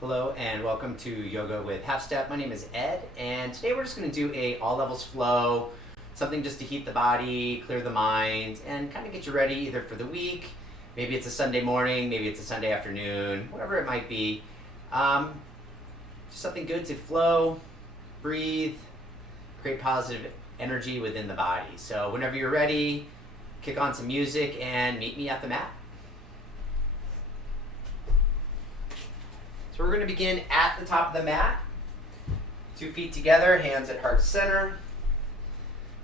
Hello and welcome to Yoga with Half Step. My name is Ed, and today we're just going to do a all levels flow, something just to heat the body, clear the mind, and kind of get you ready either for the week. Maybe it's a Sunday morning, maybe it's a Sunday afternoon, whatever it might be. Just something good to flow, breathe, create positive energy within the body. So whenever you're ready, kick on some music and meet me at the mat. So we're going to begin at the top of the mat. 2 feet together, hands at heart center.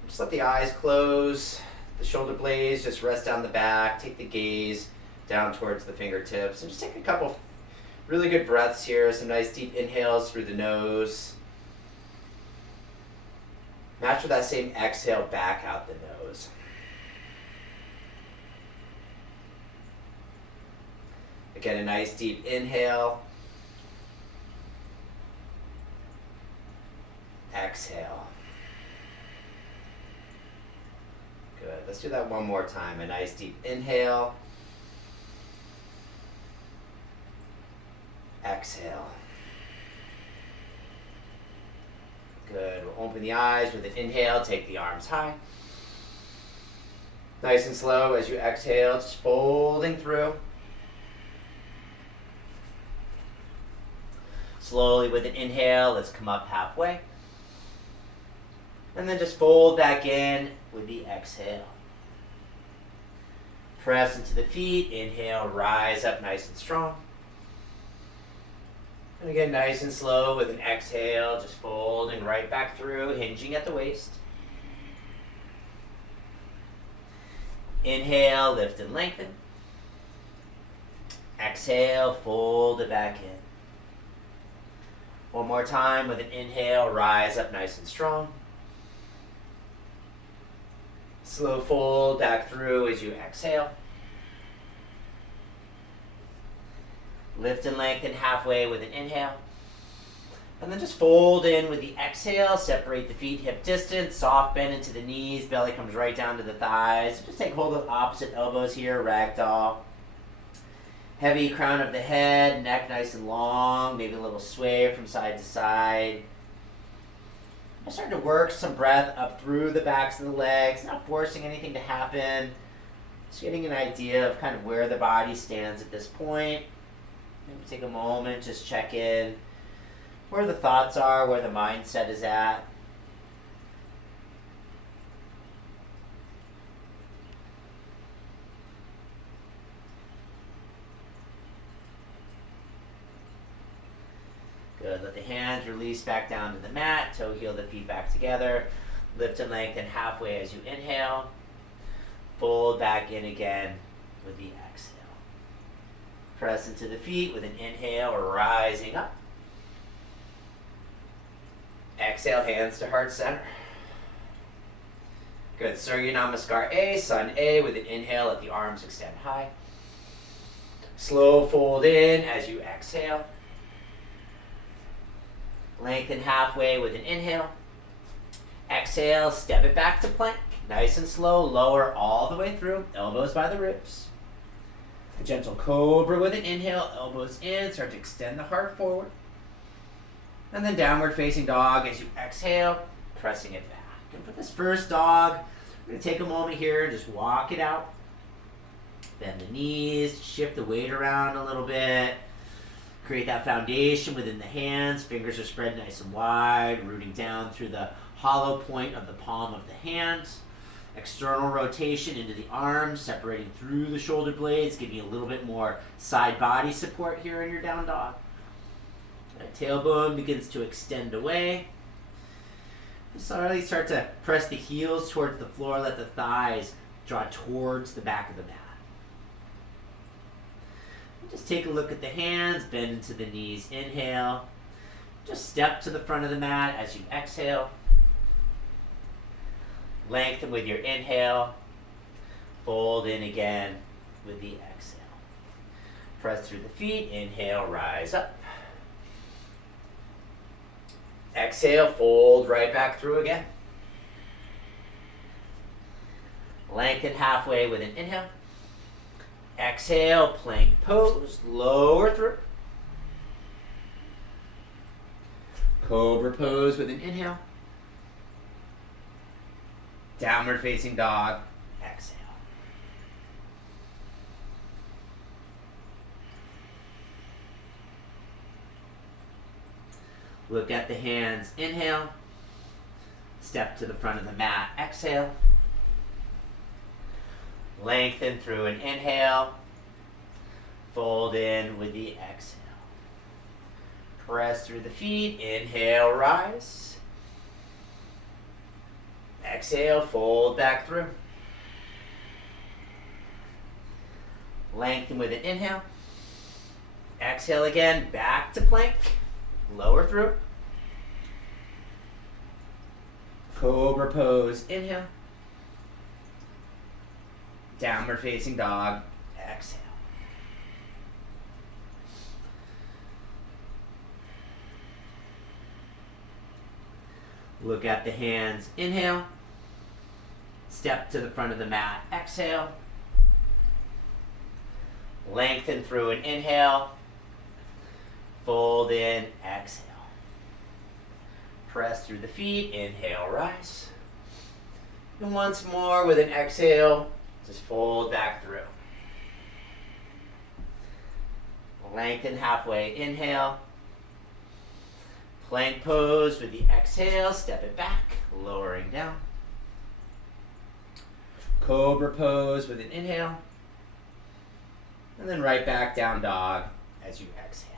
Just let the eyes close, the shoulder blades just rest down the back. Take the gaze down towards the fingertips. And just take a couple really good breaths here. Some nice deep inhales through the nose. Match with that same exhale back out the nose. Again, a nice deep inhale. Exhale. Good. Let's do that one more time. A nice deep inhale. Exhale. Good. We'll open the eyes with an inhale. Take the arms high. Nice and slow as you exhale, just folding through. Slowly with an inhale, let's come up halfway. And then just fold back in with the exhale. Press into the feet. Inhale, rise up nice and strong. And again, nice and slow with an exhale, just folding right back through, hinging at the waist. Inhale, lift and lengthen. Exhale, fold it back in. One more time with an inhale, rise up nice and strong. Slow fold back through as you exhale. Lift and lengthen halfway with an inhale. And then just fold in with the exhale. Separate the feet hip distance. Soft bend into the knees. Belly comes right down to the thighs. Just take hold of opposite elbows here. Ragdoll. Heavy crown of the head. Neck nice and long. Maybe a little sway from side to side. I'm starting to work some breath up through the backs of the legs, not forcing anything to happen. Just getting an idea of kind of where the body stands at this point. Maybe take a moment, just check in where the thoughts are, where the mindset is at. Good. Let the hands release back down to the mat. Toe heel the feet back together. Lift and lengthen halfway as you inhale. Fold back in again with the exhale. Press into the feet with an inhale, rising up. Exhale, hands to heart center. Good. Surya Namaskar A, Sun A with an inhale. Let the arms extend high. Slow fold in as you exhale. Lengthen halfway with an inhale. Exhale, step it back to plank. Nice and slow, lower all the way through. Elbows by the ribs. A gentle cobra with an inhale. Elbows in, start to extend the heart forward. And then downward facing dog as you exhale, pressing it back. And for this first dog, we're going to take a moment here and just walk it out. Bend the knees, shift the weight around a little bit. Create that foundation within the hands. Fingers are spread nice and wide, rooting down through the hollow point of the palm of the hands. External rotation into the arms, separating through the shoulder blades, giving you a little bit more side body support here in your down dog. That tailbone begins to extend away. Slowly start to press the heels towards the floor. Let the thighs draw towards the back of the mat. Just take a look at the hands, bend into the knees, inhale. Just step to the front of the mat as you exhale. Lengthen with your inhale. Fold in again with the exhale. Press through the feet, inhale, rise up. Exhale, fold right back through again. Lengthen halfway with an inhale. Exhale, plank pose, lower through. Cobra pose with an inhale. Downward facing dog. Exhale. Look at the hands. Inhale. Step to the front of the mat. Exhale. Lengthen through an inhale. Fold in with the exhale. Press through the feet. Inhale, rise. Exhale, fold back through. Lengthen with an inhale. Exhale again, back to plank. Lower through. Cobra pose, inhale. Downward facing dog, exhale. Look at the hands, inhale. Step to the front of the mat, exhale. Lengthen through an inhale. Fold in, exhale. Press through the feet, inhale, rise. And once more with an exhale, just fold back through. Lengthen halfway, inhale. Plank pose with the exhale, step it back, lowering down. Cobra pose with an inhale. And then right back down dog as you exhale.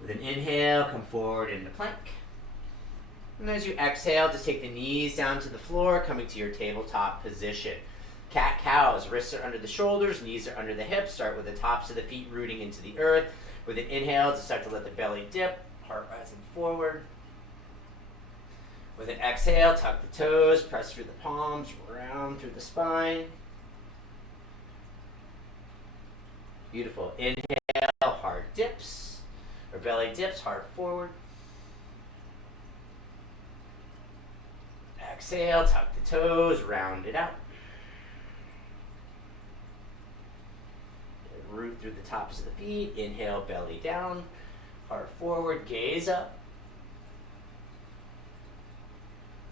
With an inhale, come forward into plank. And as you exhale, just take the knees down to the floor, coming to your tabletop position. Cat-cows, wrists are under the shoulders, knees are under the hips. Start with the tops of the feet rooting into the earth. With an inhale, just start to let the belly dip, heart rising forward. With an exhale, tuck the toes, press through the palms, round through the spine. Beautiful. Inhale, heart dips, or belly dips, heart forward. Exhale, tuck the toes, round it out. Root through the tops of the feet. Inhale, belly down, heart forward, gaze up.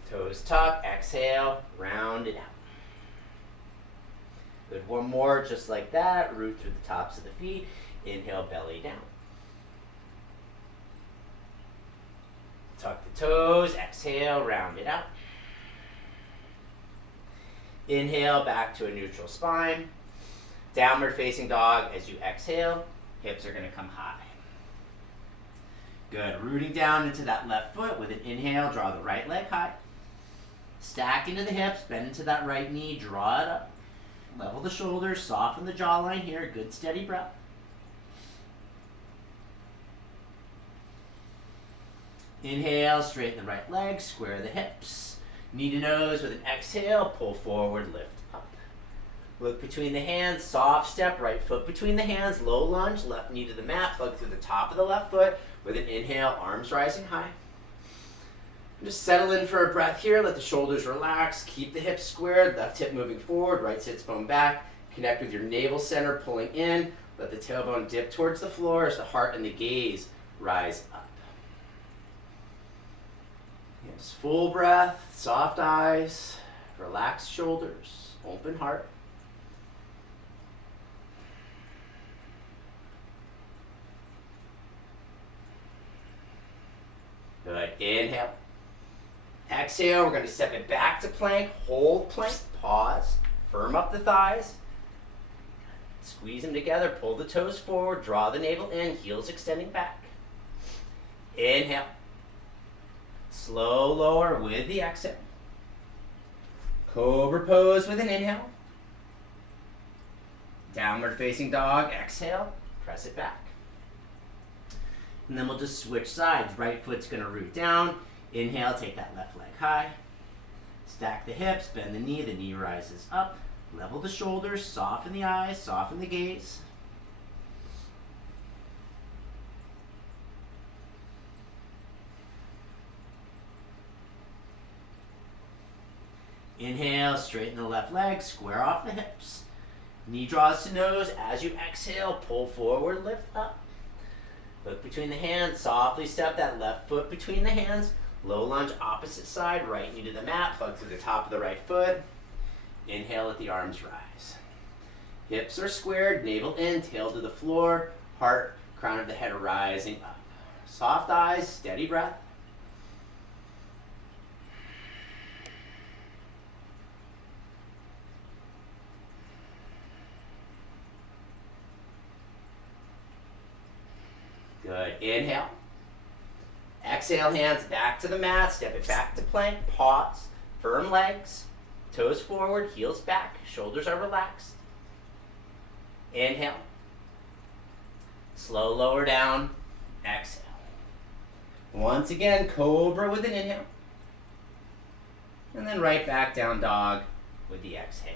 Toes tuck, exhale, round it out. Good, one more just like that. Root through the tops of the feet. Inhale, belly down. Tuck the toes, exhale, round it out. Inhale, back to a neutral spine. Downward facing dog as you exhale. Hips are going to come high. Good, rooting down into that left foot. With an inhale, draw the right leg high. Stack into the hips, bend into that right knee, draw it up. Level the shoulders, soften the jawline here. Good steady breath. Inhale, straighten the right leg, square the hips. Knee to nose with an exhale, pull forward, lift up. Look between the hands, soft step, right foot between the hands, low lunge, left knee to the mat, plug through the top of the left foot. With an inhale, arms rising high. Just settle in for a breath here, let the shoulders relax, keep the hips squared, left hip moving forward, right sits bone back. Connect with your navel center, pulling in. Let the tailbone dip towards the floor as the heart and the gaze rise up. Just full breath, soft eyes, relaxed shoulders, open heart. Good, inhale. Exhale, we're going to step it back to plank, hold plank, pause, firm up the thighs. Squeeze them together, pull the toes forward, draw the navel in, heels extending back. Inhale. Slow lower with the exhale. Cobra pose with an inhale. Downward facing dog, exhale, press it back. And then we'll just switch sides. Right foot's going to root down. Inhale, take that left leg high. Stack the hips, bend the knee rises up. Level the shoulders, soften the eyes, soften the gaze. Inhale, straighten the left leg, square off the hips. Knee draws to nose. As you exhale, pull forward, lift up. Look between the hands. Softly step that left foot between the hands. Low lunge, opposite side. Right knee to the mat. Plug through the top of the right foot. Inhale, let the arms rise. Hips are squared. Navel in, tail to the floor. Heart, crown of the head rising up. Soft eyes, steady breath. Good. Inhale. Exhale, hands back to the mat. Step it back to plank. Pause. Firm legs. Toes forward, heels back. Shoulders are relaxed. Inhale. Slow lower down. Exhale. Once again, cobra with an inhale. And then right back down dog with the exhale.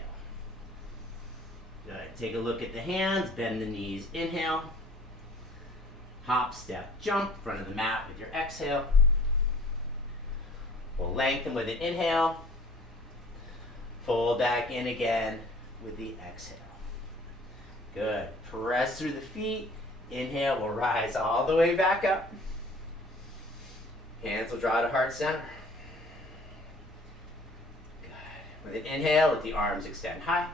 Good. Take a look at the hands. Bend the knees. Inhale. Hop, step, jump, front of the mat with your exhale. We'll lengthen with an inhale. Fold back in again with the exhale. Good. Press through the feet. Inhale, we'll rise all the way back up. Hands will draw to heart center. Good. With an inhale, let the arms extend high.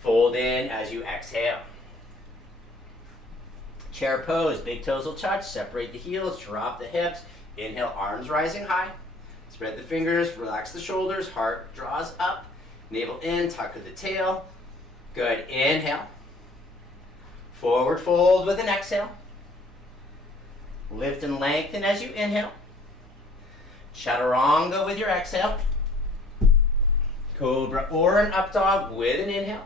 Fold in as you exhale. Chair pose, big toes will touch, separate the heels, drop the hips. Inhale, arms rising high. Spread the fingers, relax the shoulders, heart draws up. Navel in, tuck to the tail. Good, inhale. Forward fold with an exhale. Lift and lengthen as you inhale. Chaturanga with your exhale. Cobra or an up dog with an inhale.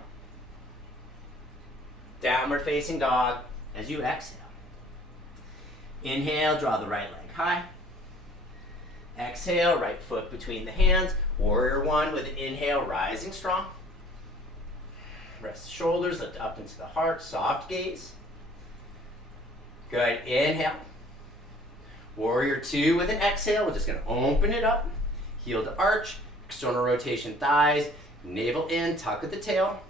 Downward facing dog as you exhale. Inhale, draw the right leg high. Exhale, right foot between the hands. Warrior one with an inhale, rising strong. Rest the shoulders, lift up into the heart, soft gaze. Good, inhale. Warrior two with an exhale, we're just gonna open it up. Heel to arch, external rotation thighs, navel in, tuck at the tail.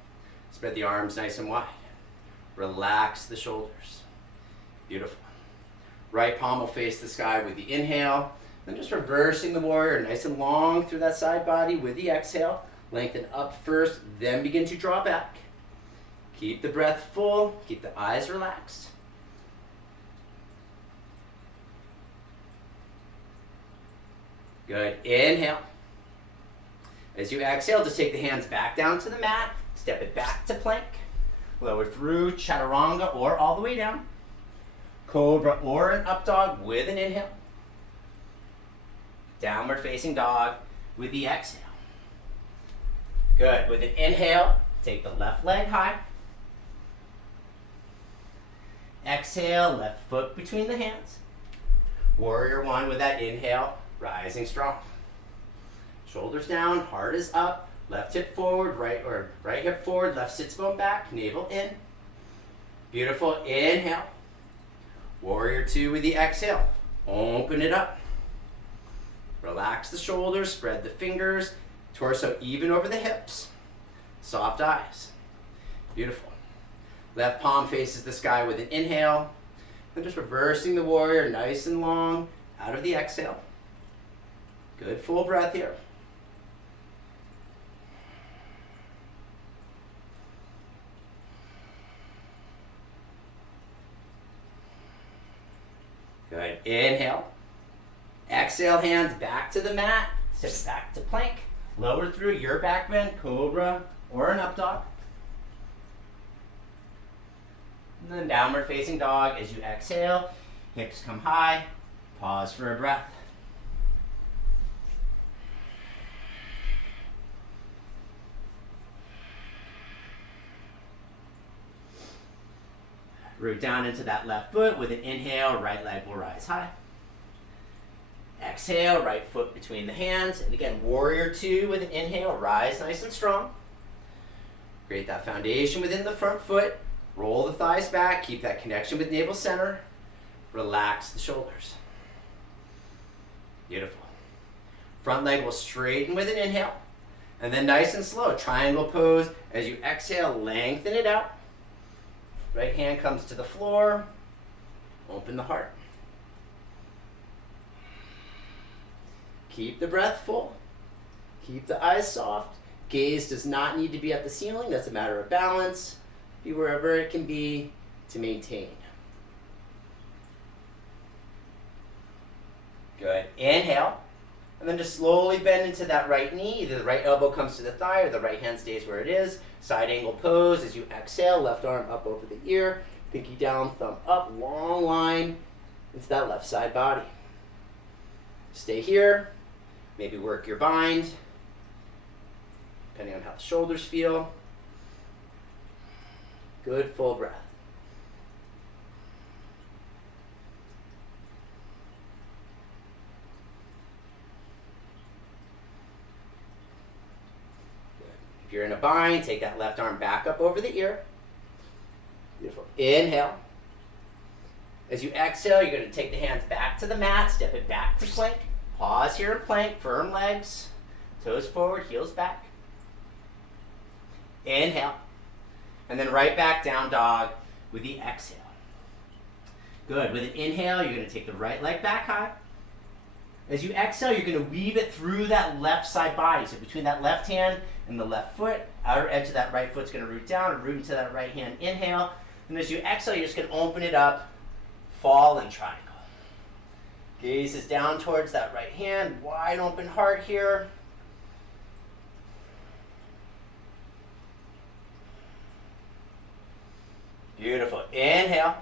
Spread the arms nice and wide. Relax the shoulders. Beautiful. Right palm will face the sky with the inhale. Then just reversing the warrior nice and long through that side body with the exhale. Lengthen up first, then begin to draw back. Keep the breath full, keep the eyes relaxed. Good, inhale. As you exhale, just take the hands back down to the mat, step it back to plank. Lower through chaturanga or all the way down. Cobra or an up dog with an inhale. Downward facing dog with the exhale. Good. With an inhale, take the left leg high. Exhale, left foot between the hands. Warrior one with that inhale, rising strong. Shoulders down, heart is up. Left hip forward, right hip forward, left sits bone back, navel in. Beautiful, inhale. Warrior two with the exhale. Open it up. Relax the shoulders, spread the fingers, torso even over the hips. Soft eyes. Beautiful. Left palm faces the sky with an inhale. Then just reversing the warrior nice and long out of the exhale. Good full breath here. Good. Inhale. Exhale, hands back to the mat. Sit back to plank. Lower through your back bend, cobra or an up dog. And then downward facing dog as you exhale. Hips come high. Pause for a breath. Root down into that left foot with an inhale, right leg will rise high. Exhale, right foot between the hands. And again, warrior two with an inhale, rise nice and strong. Create that foundation within the front foot. Roll the thighs back, keep that connection with navel center. Relax the shoulders. Beautiful. Front leg will straighten with an inhale. And then nice and slow, triangle pose. As you exhale, lengthen it out. Right hand comes to the floor. Open the heart. Keep the breath full. Keep the eyes soft. Gaze does not need to be at the ceiling. That's a matter of balance. Be wherever it can be to maintain. Good. Inhale. And then just slowly bend into that right knee. Either the right elbow comes to the thigh or the right hand stays where it is. Side angle pose as you exhale. Left arm up over the ear. Pinky down, thumb up. Long line into that left side body. Stay here. Maybe work your bind, depending on how the shoulders feel. Good, full breath. Good. If you're in a bind, take that left arm back up over the ear. Beautiful. Inhale. As you exhale, you're going to take the hands back to the mat, step it back to plank. Pause here in plank, firm legs, toes forward, heels back. Inhale. And then right back down dog with the exhale. Good. With an inhale, you're going to take the right leg back high. As you exhale, you're going to weave it through that left side body. So between that left hand and the left foot, outer edge of that right foot's going to root down and root into that right hand. Inhale. And as you exhale, you're just going to open it up, fallen triangle. Gaze is down towards that right hand, wide open heart here. Beautiful. Inhale.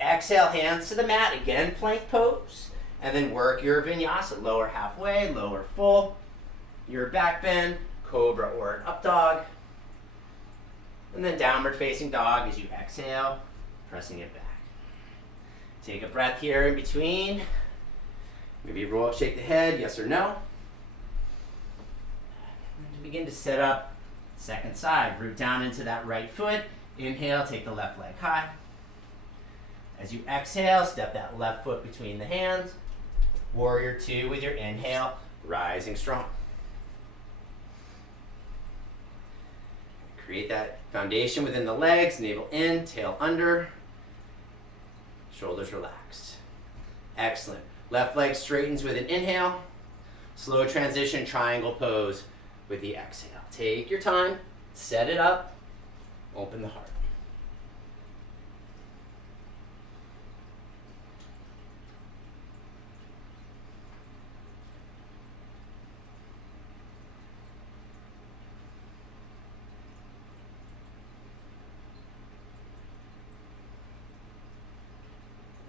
Exhale, hands to the mat. Again, plank pose. And then work your vinyasa. Lower halfway, lower full. Your back bend, cobra or an up dog. And then downward facing dog as you exhale, pressing it back. Take a breath here in between. Maybe roll, shake the head, yes or no. And begin to set up second side. Root down into that right foot. Inhale, take the left leg high. As you exhale, step that left foot between the hands. Warrior two with your inhale, rising strong. Create that foundation within the legs, navel in, tail under. Shoulders relaxed. Excellent. Left leg straightens with an inhale. Slow transition, triangle pose with the exhale. Take your time, set it up, open the heart.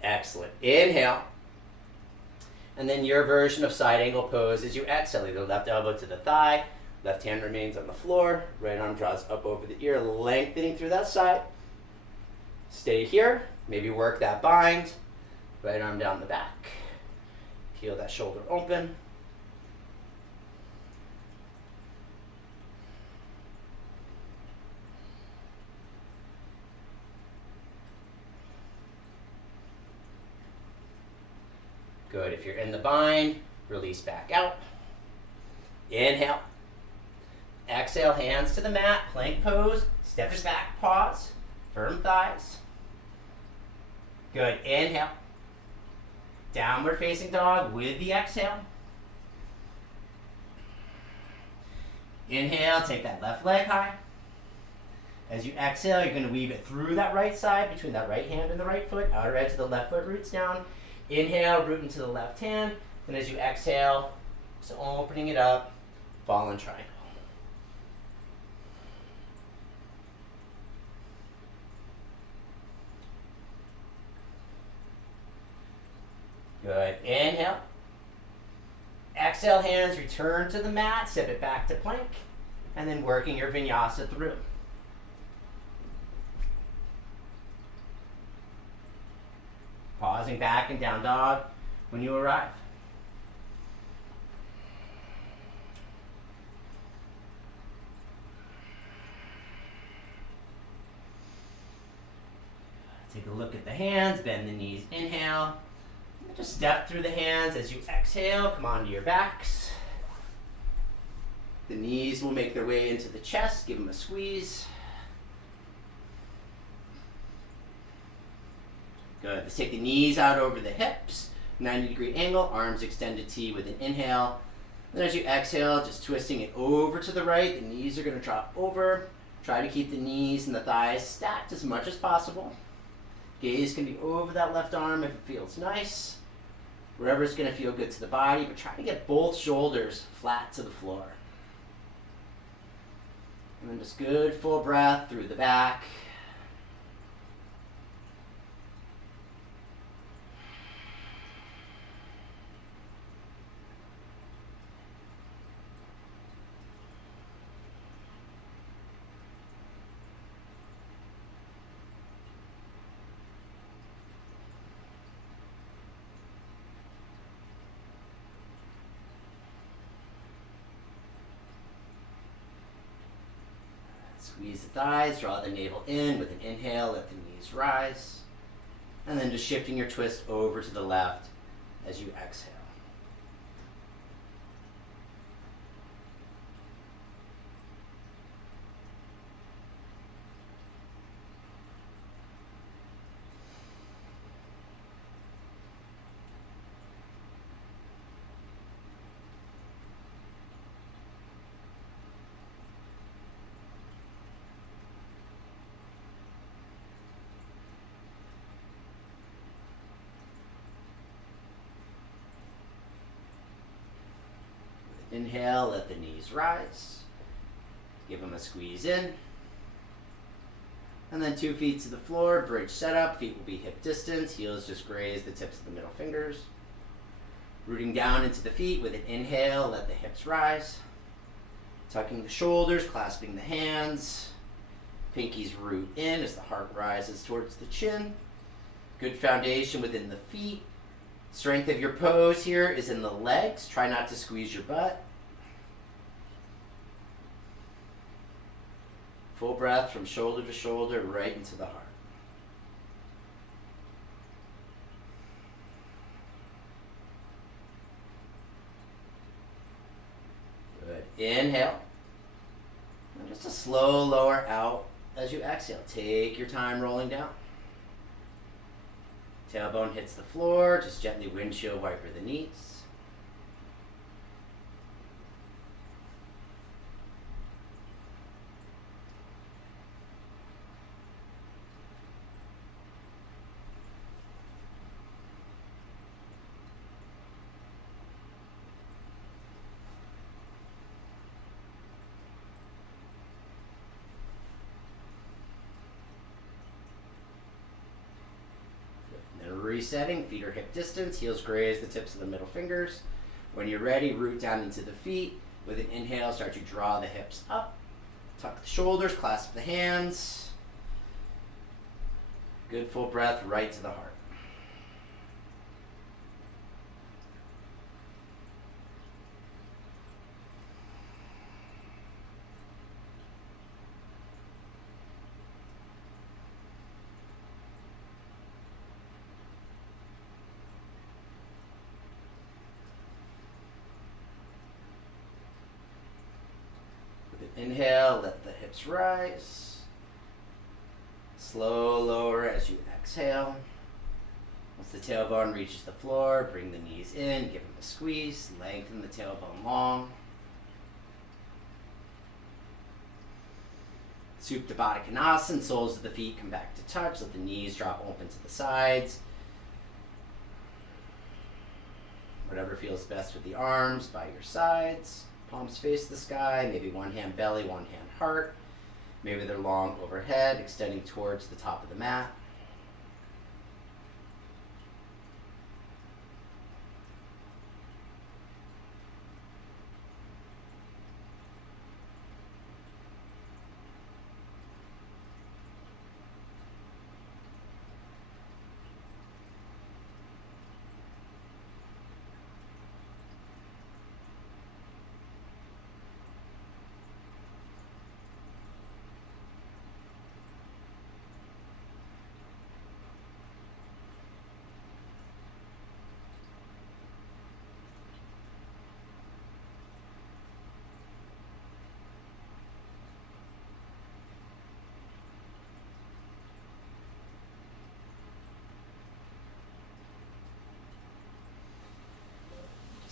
Excellent. Inhale. And then your version of side angle pose as you exhale. Either left elbow to the thigh, left hand remains on the floor, right arm draws up over the ear, lengthening through that side. Stay here. Maybe work that bind. Right arm down the back. Peel that shoulder open. Good. If you're in the bind, release back out. Inhale. Exhale, hands to the mat, plank pose. Step it back, pause. Firm thighs. Good. Inhale. Downward facing dog with the exhale. Inhale, take that left leg high. As you exhale, you're going to weave it through that right side, between that right hand and the right foot. Outer edge of the left foot roots down. Inhale, root into the left hand. And as you exhale, so opening it up, fallen triangle. Good. Inhale. Exhale, hands return to the mat. Step it back to plank. And then working your vinyasa through. Pausing back and down dog when you arrive. Take a look at the hands, bend the knees, inhale. Just step through the hands as you exhale, come onto your backs. The knees will make their way into the chest. Give them a squeeze. Good. Let's take the knees out over the hips. 90-degree angle, arms extended T with an inhale. Then as you exhale, just twisting it over to the right. The knees are going to drop over. Try to keep the knees and the thighs stacked as much as possible. Gaze can be over that left arm if it feels nice. Wherever it's going to feel good to the body, but try to get both shoulders flat to the floor. And then just good full breath through the back. Squeeze the thighs, draw the navel in with an inhale, let the knees rise. And then just shifting your twist over to the left as you exhale. Inhale, let the knees rise. Give them a squeeze in. And then 2 feet to the floor, bridge setup. Feet will be hip distance. Heels just graze the tips of the middle fingers. Rooting down into the feet with an inhale, let the hips rise. Tucking the shoulders, clasping the hands. Pinkies root in as the heart rises towards the chin. Good foundation within the feet. Strength of your pose here is in the legs. Try not to squeeze your butt. Full breath from shoulder to shoulder, right into the heart. Good. Inhale. And just a slow lower out as you exhale. Take your time rolling down. Tailbone hits the floor, just gently windshield wiper the knees. Resetting, feet are hip distance, heels graze the tips of the middle fingers. When you're ready, root down into the feet. With an inhale, start to draw the hips up. Tuck the shoulders, clasp the hands. Good full breath right to the heart. Inhale, let the hips rise. Slow lower as you exhale. Once the tailbone reaches the floor, bring the knees in, give them a squeeze, lengthen the tailbone long. Supta Baddha Konasana, soles of the feet come back to touch, let the knees drop open to the sides. Whatever feels best with the arms by your sides. Palms face the sky, maybe one hand belly, one hand heart. Maybe they're long overhead, extending towards the top of the mat.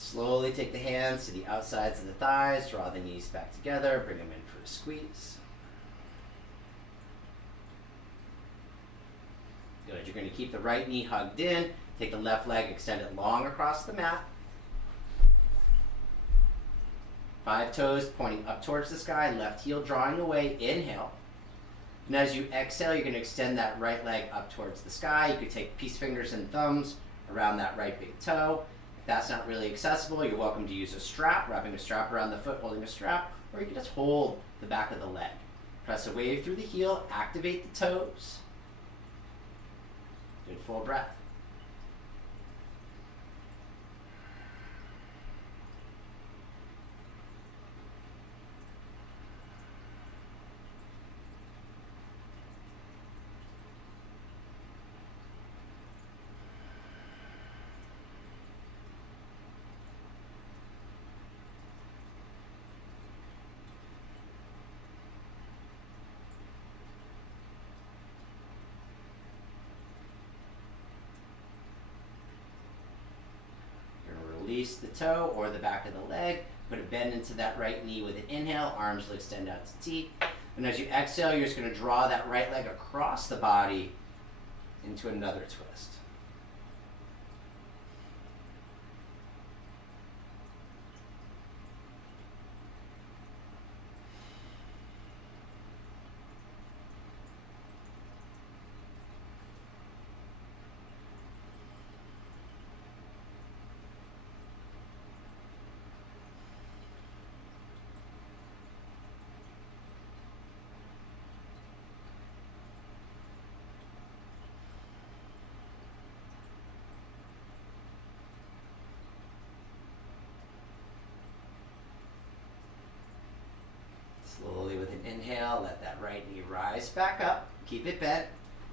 Slowly take the hands to the outsides of the thighs, draw the knees back together, bring them in for a squeeze. Good. You're going to keep the right knee hugged in. Take the left leg, extend it long across the mat. 5 toes pointing up towards the sky, left heel drawing away. Inhale. And as you exhale, you're going to extend that right leg up towards the sky. You could take peace fingers and thumbs around that right big toe. If that's not really accessible, you're welcome to use a strap, wrapping a strap around the foot, holding a strap, or you can just hold the back of the leg. Press away through the heel, activate the toes. Good full breath. Release the toe or the back of the leg. Put a bend into that right knee with an inhale. Arms will extend out to T. And as you exhale, you're just going to draw that right leg across the body into another twist. Slowly with an inhale, let that right knee rise back up. Keep it bent.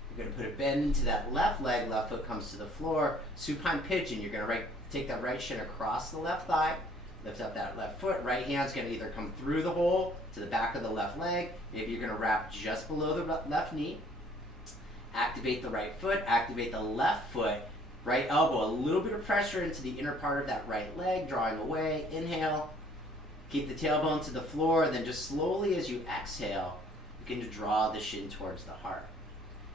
You're going to put a bend into that left leg. Left foot comes to the floor. Supine pigeon. You're going to take that right shin across the left thigh. Lift up that left foot. Right hand's going to either come through the hole to the back of the left leg. Maybe you're going to wrap just below the left knee. Activate the right foot. Activate the left foot. Right elbow. A little bit of pressure into the inner part of that right leg. Drawing away. Inhale. Keep the tailbone to the floor, then just slowly as you exhale, begin to draw the shin towards the heart.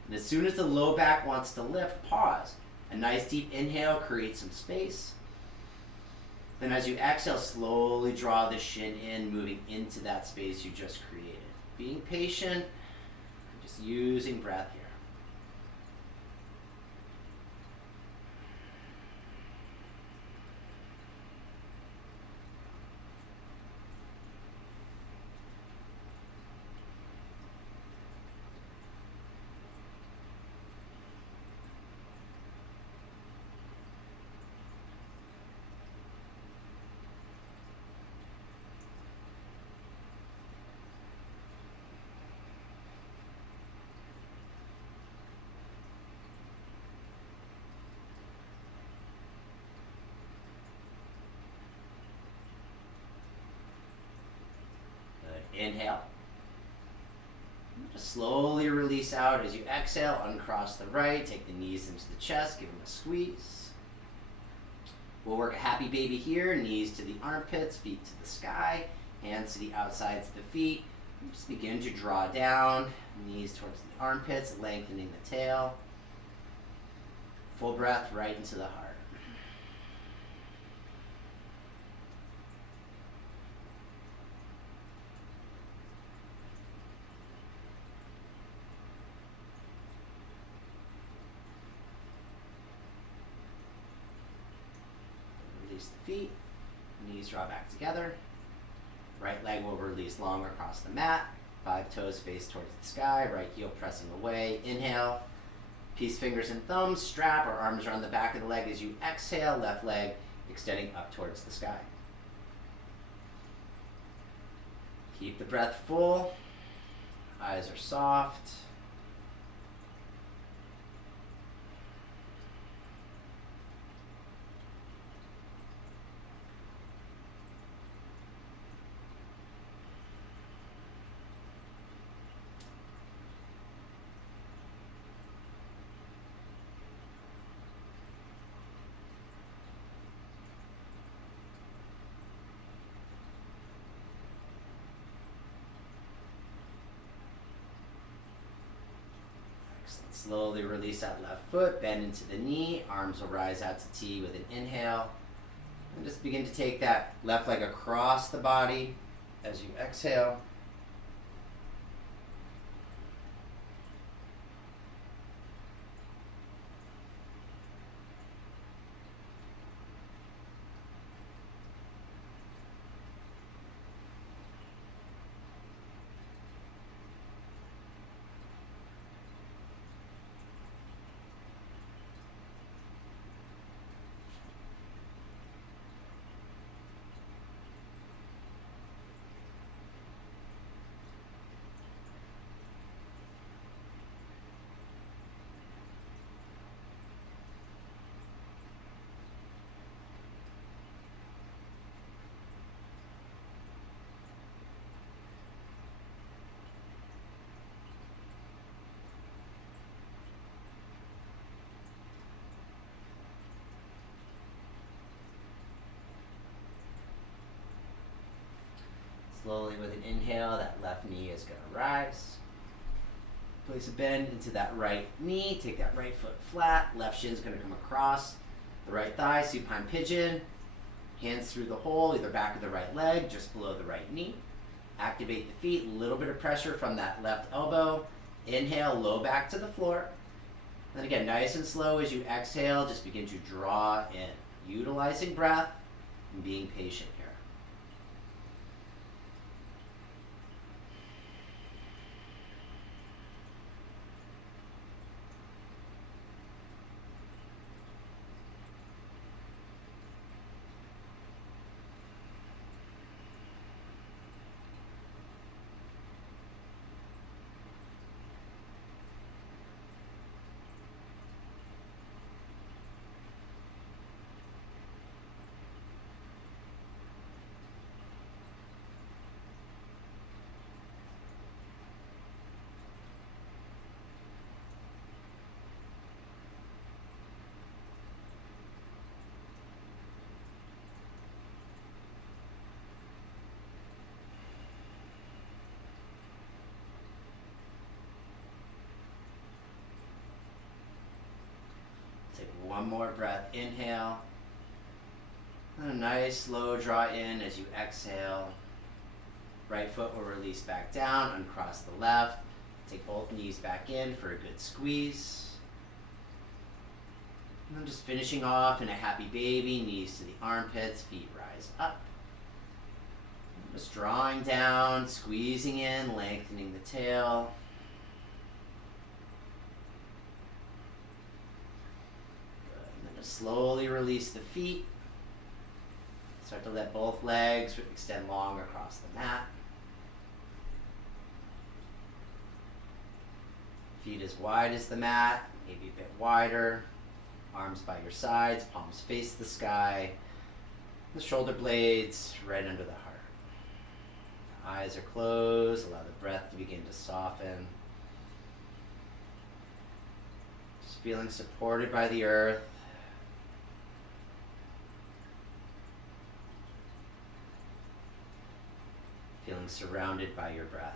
And as soon as the low back wants to lift, pause. A nice deep inhale, create some space. Then as you exhale, slowly draw the shin in, moving into that space you just created. Being patient, just using breath here. Inhale. Just slowly release out as you exhale. Uncross the right. Take the knees into the chest. Give them a squeeze. We'll work a happy baby here. Knees to the armpits. Feet to the sky. Hands to the outsides of the feet. Just begin to draw down. Knees towards the armpits. Lengthening the tail. Full breath right into the heart. Release the feet, knees draw back together. Right leg will release long across the mat. 5 toes face towards the sky, right heel pressing away. Inhale, peace fingers and thumbs, strap or arms around the back of the leg as you exhale, left leg extending up towards the sky. Keep the breath full, eyes are soft. Excellent. Slowly release that left foot, bend into the knee, arms will rise out to T with an inhale. And just begin to take that left leg across the body as you exhale. Slowly with an inhale, that left knee is going to rise. Place a bend into that right knee. Take that right foot flat. Left shin is going to come across the right thigh. Supine pigeon. Hands through the hole, either back of the right leg, just below the right knee. Activate the feet. A little bit of pressure from that left elbow. Inhale, low back to the floor. Then again, nice and slow as you exhale, just begin to draw in. Utilizing breath and being patient here. Take one more breath. Inhale. And a nice slow draw in as you exhale. Right foot will release back down, uncross the left. Take both knees back in for a good squeeze. And then just finishing off in a happy baby, knees to the armpits, feet rise up. Just drawing down, squeezing in, lengthening the tail. Slowly release the feet. Start to let both legs extend long across the mat. Feet as wide as the mat, maybe a bit wider. Arms by your sides, palms face the sky. The shoulder blades right under the heart. Eyes are closed. Allow the breath to begin to soften. Just feeling supported by the earth. Feeling surrounded by your breath.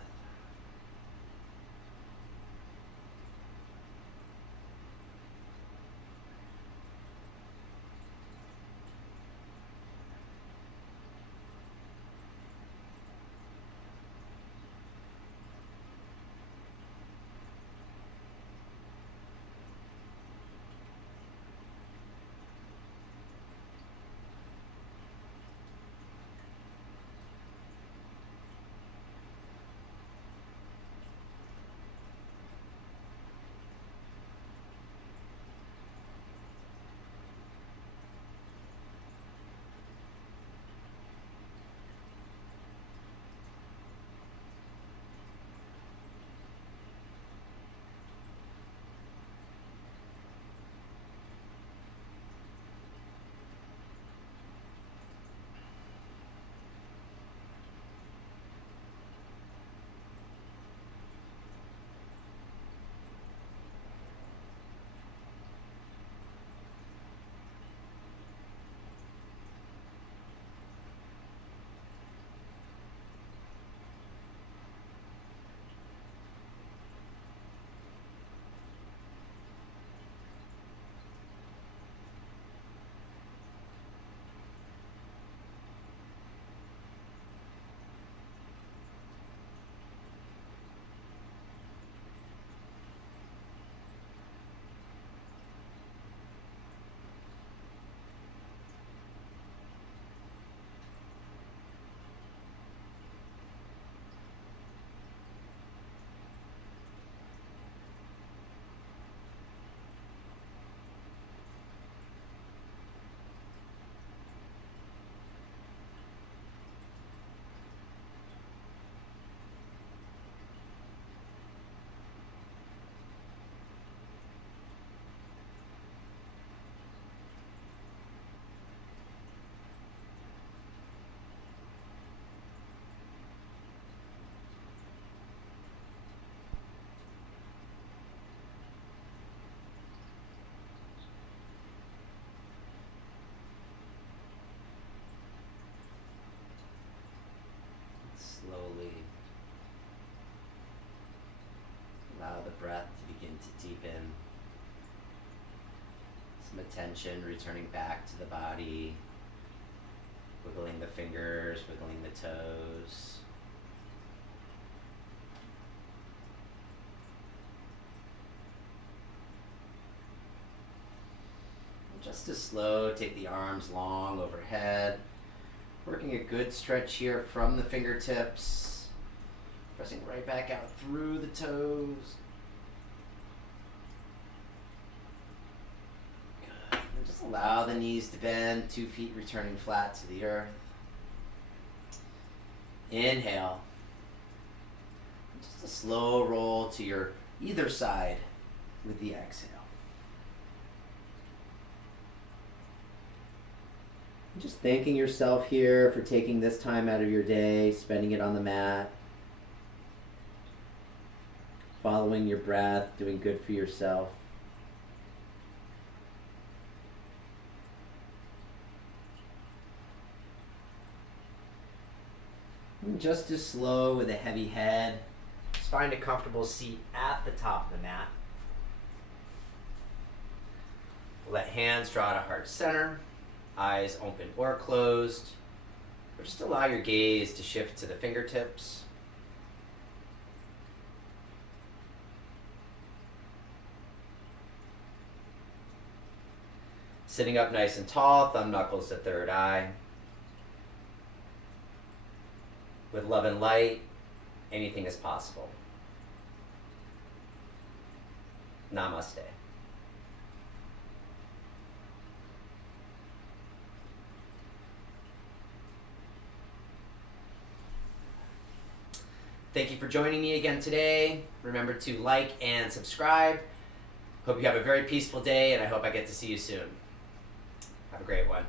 Some attention returning back to the body. Wiggling the fingers, wiggling the toes. And just as slow, take the arms long overhead. Working a good stretch here from the fingertips. Pressing right back out through the toes. Good. And just allow the knees to bend, 2 feet returning flat to the earth. Inhale. Just a slow roll to your either side with the exhale. Just thanking yourself here for taking this time out of your day, spending it on the mat. Following your breath, doing good for yourself. And just as slow with a heavy head, just find a comfortable seat at the top of the mat. Let hands draw to heart center, eyes open or closed, or just allow your gaze to shift to the fingertips. Sitting up nice and tall, thumb knuckles to third eye. With love and light, anything is possible. Namaste. Thank you for joining me again today. Remember to like and subscribe. Hope you have a very peaceful day, and I hope I get to see you soon. Have a great one.